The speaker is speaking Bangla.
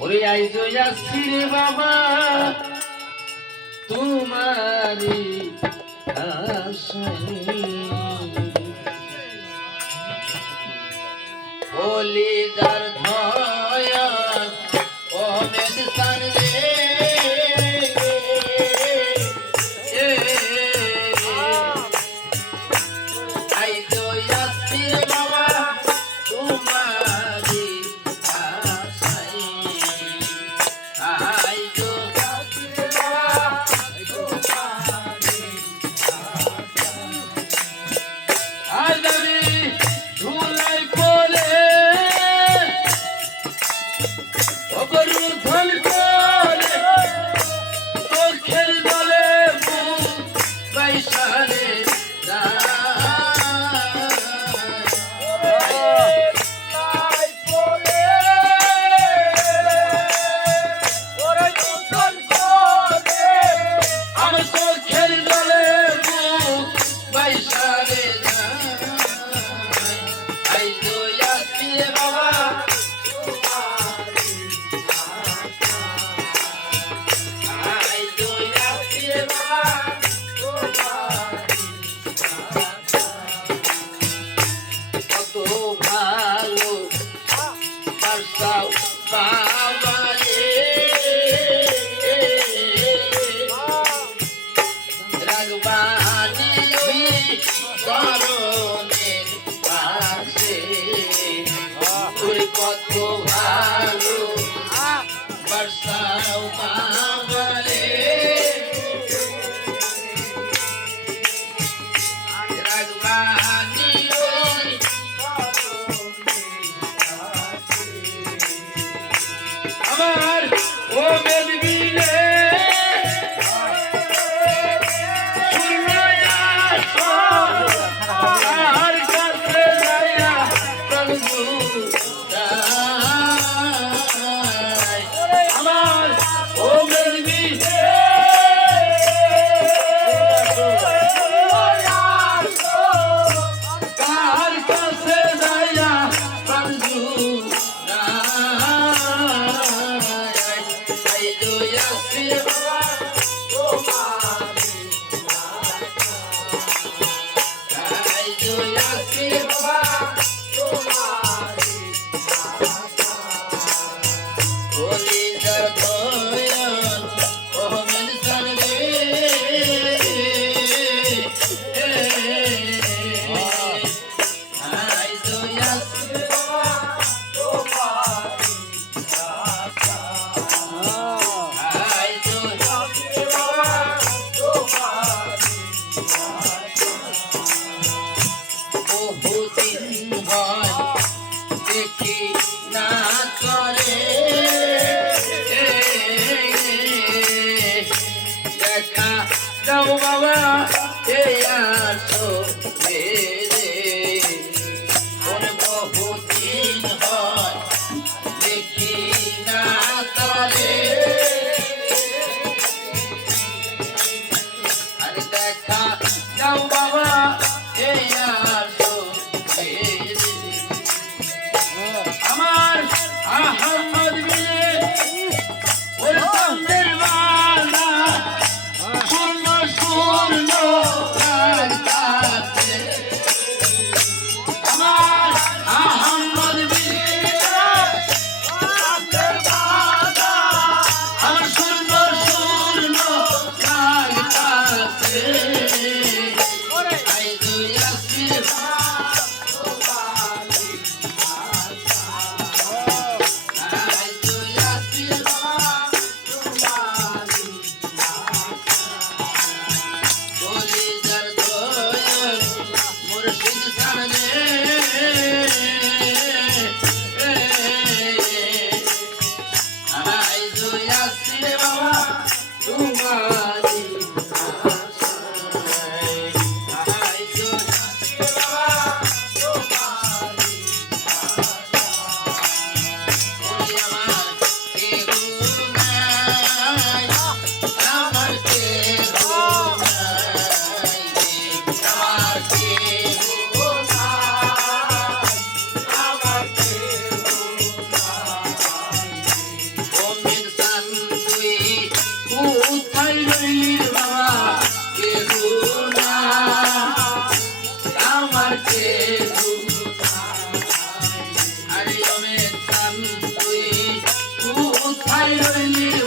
ওরে আইজো যাচ্ছি রে বাবা তোমারি বলি দার ভগবান ইয়ে করুণা দেখা যাও বাবা এই আসো This is how it is. I don't need